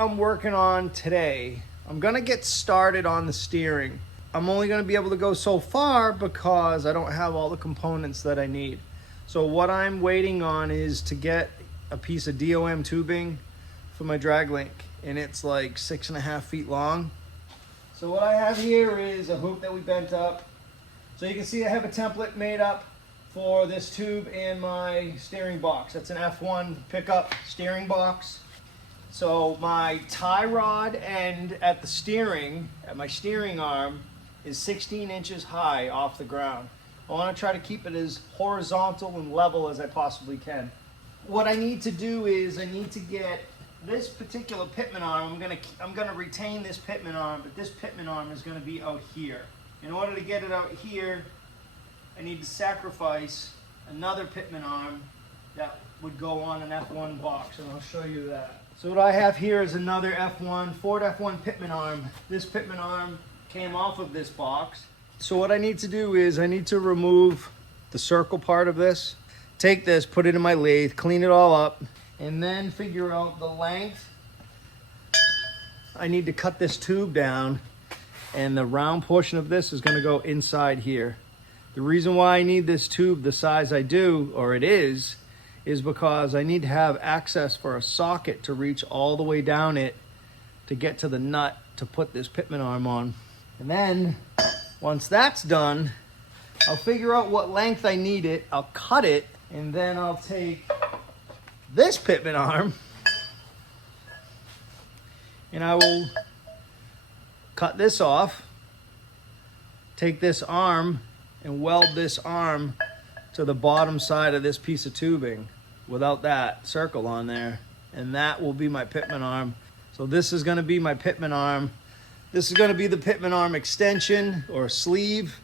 I'm working on today, I'm gonna get started on the steering. I'm only gonna be able to go so far because I don't have all the components that I need. So what I'm waiting on is to get a piece of DOM tubing for my drag link, and it's like 6.5 feet long. So what I have here is a hoop that we bent up. So you can see I have a template made up for this tube and my steering box. That's an F1 pickup steering box. So my tie rod end at the steering, at my steering arm, is 16 inches high off the ground. I want to try to keep it as horizontal and level as I possibly can. What I need to do is I need to get this particular Pitman arm. I'm gonna retain this Pitman arm, but this Pitman arm is gonna be out here. In order to get it out here, I need to sacrifice another Pitman arm that would go on an F1 box, and I'll show you that. So what I have here is another Ford F1 Pitman arm. This Pitman arm came off of this box. So what I need to do is I need to remove the circle part of this, take this, put it in my lathe, clean it all up, and then figure out the length. I need to cut this tube down, and the round portion of this is gonna go inside here. The reason why I need this tube the size I do, or it is because I need to have access for a socket to reach all the way down it to get to the nut to put this Pitman arm on. And then, once that's done, I'll figure out what length I need it, I'll cut it, and then I'll take this Pitman arm and I will cut this off, take this arm and weld this arm to the bottom side of this piece of tubing without that circle on there, and that will be my Pitman arm. So this is going to be my Pitman arm. This is going to be the Pitman arm extension or sleeve.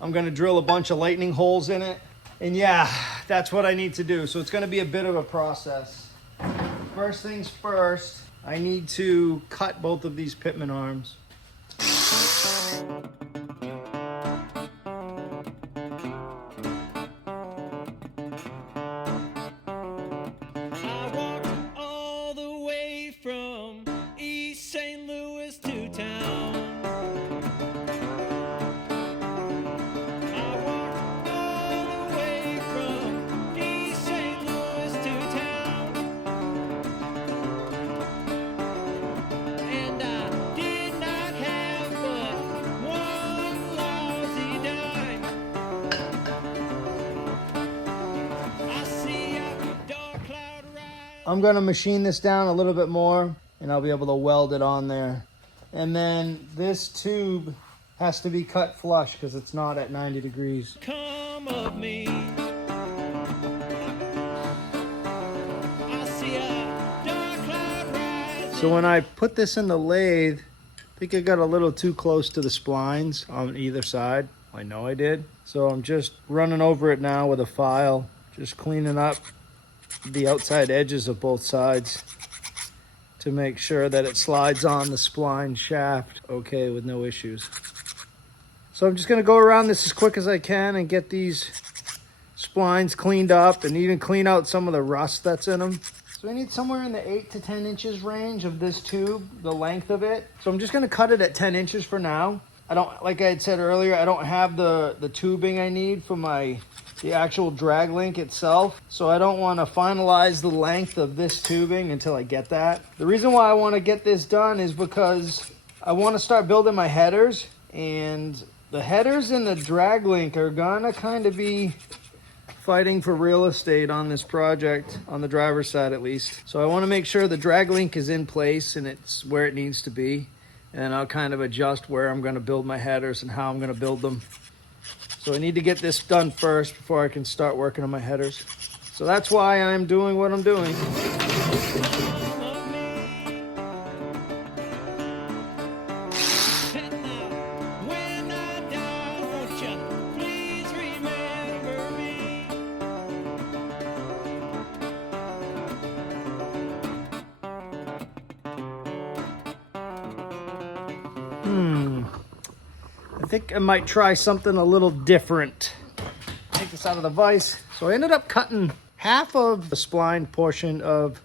I'm going to drill a bunch of lightning holes in it, and yeah, that's what I need to do. So it's going to be a bit of a process. First things first, I need to cut both of these Pitman arms. I'm gonna machine this down a little bit more and I'll be able to weld it on there. And then this tube has to be cut flush because it's not at 90 degrees. Come of me. So when I put this in the lathe, I think I got a little too close to the splines on either side. I know I did. So I'm just running over it now with a file, just cleaning up the outside edges of both sides to make sure that it slides on the spline shaft okay with no issues. So I'm just going to go around this as quick as I can and get these splines cleaned up and even clean out some of the rust that's in them. So I need somewhere in the 8 to 10 inches range of this tube, the length of it. So I'm just going to cut it at 10 inches for now. I don't, like I had said earlier, I don't have the tubing I need for the actual drag link itself. So I don't want to finalize the length of this tubing until I get that. The reason why I want to get this done is because I want to start building my headers, and the headers in the drag link are gonna kind of be fighting for real estate on this project, on the driver's side at least. So I want to make sure the drag link is in place and it's where it needs to be. And I'll kind of adjust where I'm going to build my headers and how I'm going to build them. So I need to get this done first before I can start working on my headers. So that's why I'm doing what I'm doing. I think I might try something a little different. Take this out of the vise. So I ended up cutting half of the spline portion of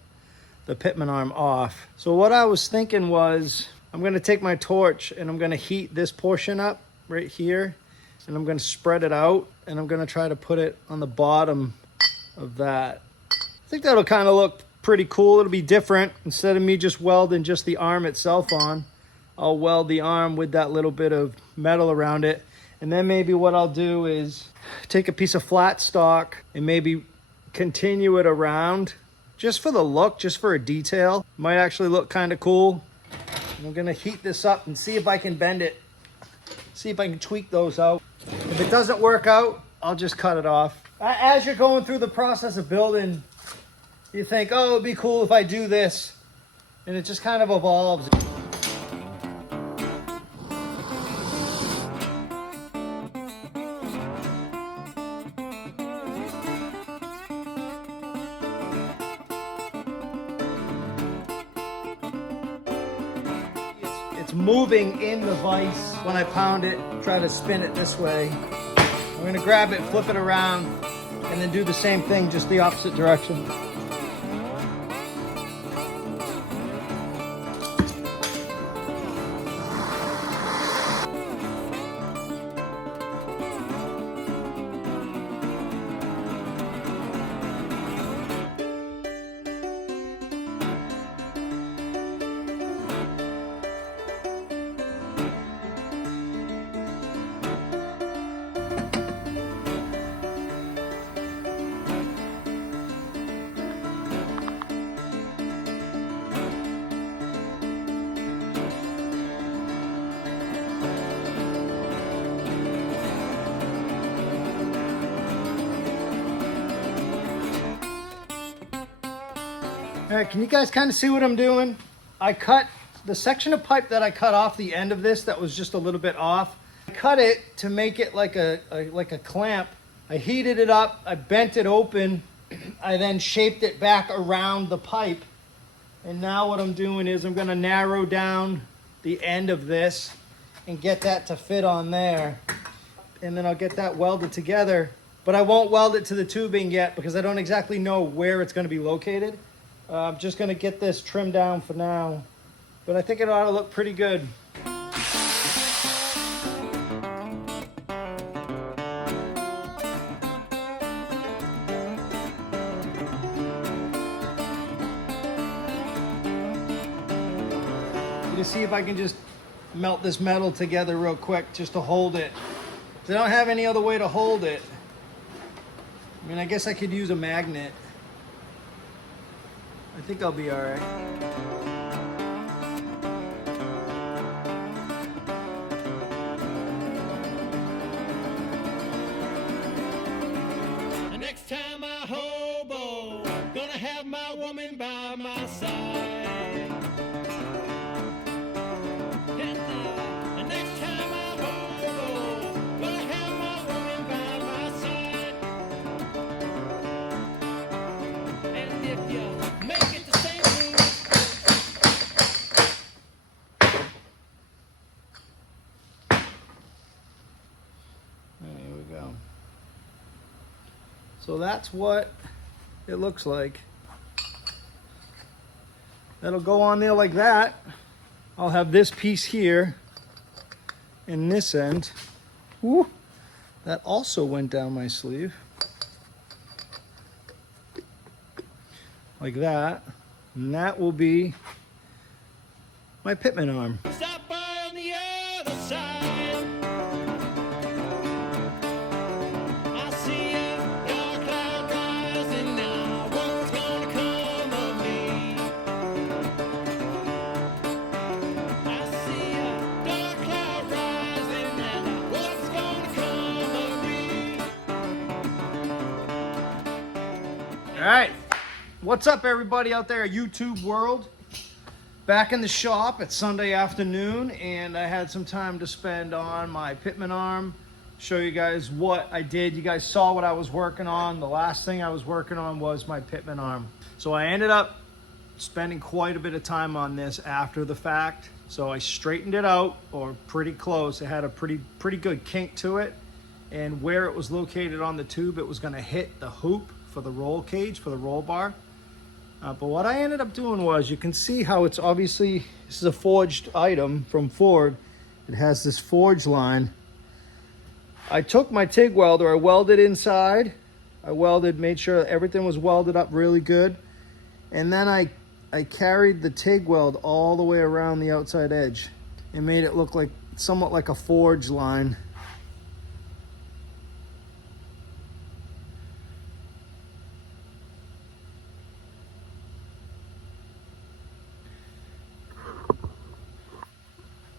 the Pitman arm off. So what I was thinking was, I'm gonna take my torch and I'm gonna heat this portion up right here, and I'm gonna spread it out, and I'm gonna try to put it on the bottom of that. I think that'll kind of look pretty cool. It'll be different. Instead of me just welding just the arm itself on, I'll weld the arm with that little bit of metal around it. And then maybe what I'll do is take a piece of flat stock and maybe continue it around just for the look, just for a detail. Might actually look kind of cool. I'm gonna heat this up and see if I can bend it. See if I can tweak those out. If it doesn't work out, I'll just cut it off. As you're going through the process of building, you think, oh, it'd be cool if I do this. And it just kind of evolves. It's moving in the vise when I pound it, try to spin it this way. I'm gonna grab it, flip it around, and then do the same thing, just the opposite direction. All right, can you guys kind of see what I'm doing? I cut the section of pipe that I cut off the end of this that was just a little bit off. I cut it to make it like a clamp. I heated it up, I bent it open, I then shaped it back around the pipe. And now what I'm doing is I'm gonna narrow down the end of this and get that to fit on there. And then I'll get that welded together. But I won't weld it to the tubing yet because I don't exactly know where it's gonna be located. I'm just gonna get this trimmed down for now, but I think it ought to look pretty good. To see if I can just melt this metal together real quick just to hold it. I don't have any other way to hold it. I mean, I guess I could use a magnet. I think I'll be all right. The next time I hobo, gonna have my woman by my side. The next time I hobo, gonna have my woman by my side. And if you make it the same move. There we go. So that's what it looks like. That'll go on there like that. I'll have this piece here and this end. Woo, that also went down my sleeve. Like that. And that will be my Pitman arm. Stop by on the other side. I see a dark cloud rising now. What's gonna come of me? I see a dark cloud rising now. What's gonna come of me? All right. What's up, everybody out there, YouTube world? Back in the shop. It's Sunday afternoon, and I had some time to spend on my Pitman arm. Show you guys what I did. You guys saw what I was working on. The last thing I was working on was my Pitman arm. So I ended up spending quite a bit of time on this after the fact. So I straightened it out, or pretty close. It had a pretty good kink to it, and where it was located on the tube, it was going to hit the hoop for the roll cage, for the roll bar. But what I ended up doing was, you can see how it's obviously, this is a forged item from Ford. It has this forge line. I took my TIG welder, I welded inside. I welded, made sure everything was welded up really good. And then I carried the TIG weld all the way around the outside edge and made it look like somewhat like a forge line.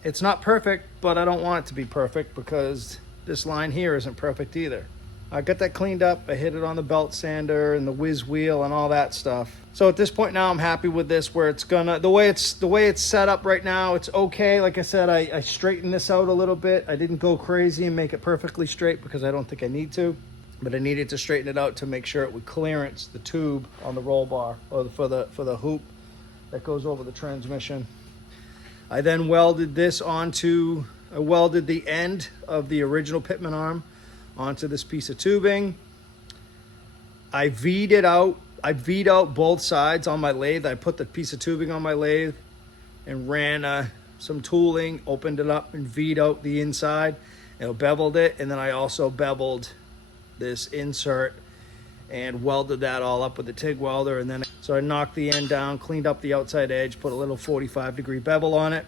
It's not perfect, but I don't want it to be perfect because this line here isn't perfect either. I got that cleaned up. I hit it on the belt sander and the whiz wheel and all that stuff. So at this point now, I'm happy with this, where it's gonna, the way it's set up right now, it's okay. Like I said, I straightened this out a little bit. I didn't go crazy and make it perfectly straight because I don't think I need to, but I needed to straighten it out to make sure it would clearance the tube on the roll bar, or for the hoop that goes over the transmission. I then welded this onto, I welded the end of the original Pitman arm onto this piece of tubing. I V'd it out. I V'd out both sides on my lathe. I put the piece of tubing on my lathe and ran some tooling, opened it up and V'd out the inside and beveled it. And then I also beveled this insert and welded that all up with the TIG welder. And then, so I knocked the end down, cleaned up the outside edge, put a little 45-degree bevel on it.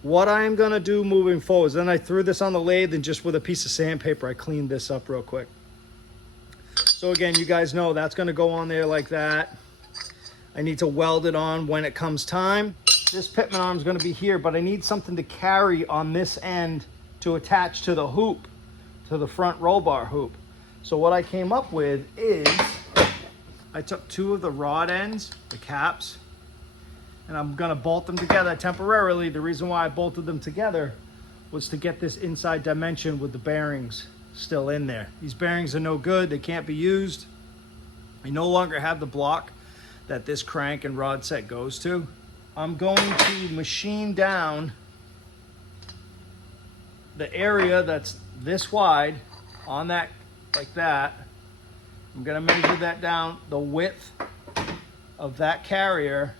What I'm gonna do moving forward is, then I threw this on the lathe and just with a piece of sandpaper, I cleaned this up real quick. So again, you guys know that's gonna go on there like that. I need to weld it on when it comes time. This Pitman arm is gonna be here, but I need something to carry on this end to attach to the hoop, to the front roll bar hoop. So what I came up with is, I took two of the rod ends, the caps, and I'm gonna bolt them together temporarily. The reason why I bolted them together was to get this inside dimension with the bearings still in there. These bearings are no good, they can't be used. I no longer have the block that this crank and rod set goes to. I'm going to machine down the area that's this wide on that, like that. I'm gonna measure that down, the width of that carrier,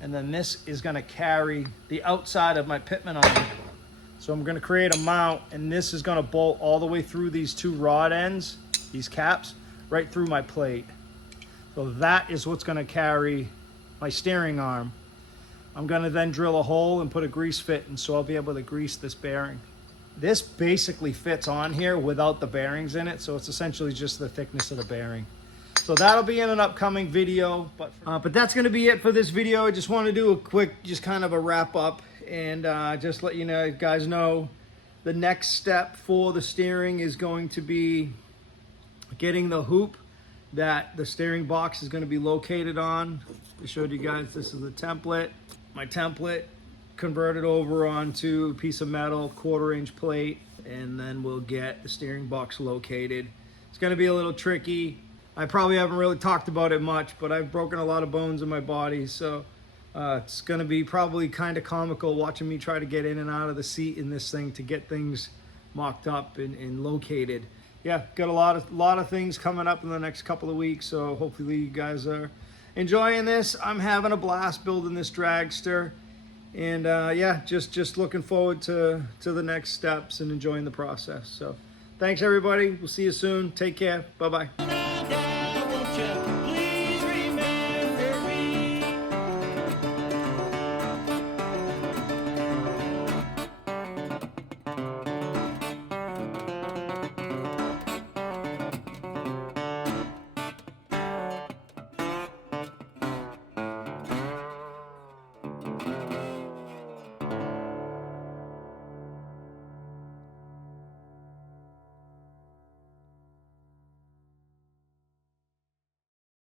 and then this is gonna carry the outside of my Pitman arm. So I'm gonna create a mount, and this is gonna bolt all the way through these two rod ends, these caps, right through my plate. So that is what's gonna carry my steering arm. I'm gonna then drill a hole and put a grease fit, and so I'll be able to grease this bearing. This basically fits on here without the bearings in it, so it's essentially just the thickness of the bearing. So that'll be in an upcoming video, but that's gonna be it for this video. I just want to do a quick, just kind of a wrap up, and just let you know, guys know, the next step for the steering is going to be getting the hoop that the steering box is going to be located on. I showed you guys, this is the template. My template converted over onto a piece of metal, 1/4-inch plate, and then we'll get the steering box located. It's going to be a little tricky. I probably haven't really talked about it much, but I've broken a lot of bones in my body, so it's going to be probably kind of comical watching me try to get in and out of the seat in this thing to get things mocked up and located. Yeah, got a lot of things coming up in the next couple of weeks, so hopefully you guys are enjoying this. I'm having a blast building this dragster, and yeah, just looking forward to the next steps and enjoying the process. So thanks everybody, we'll see you soon. Take care. Bye bye.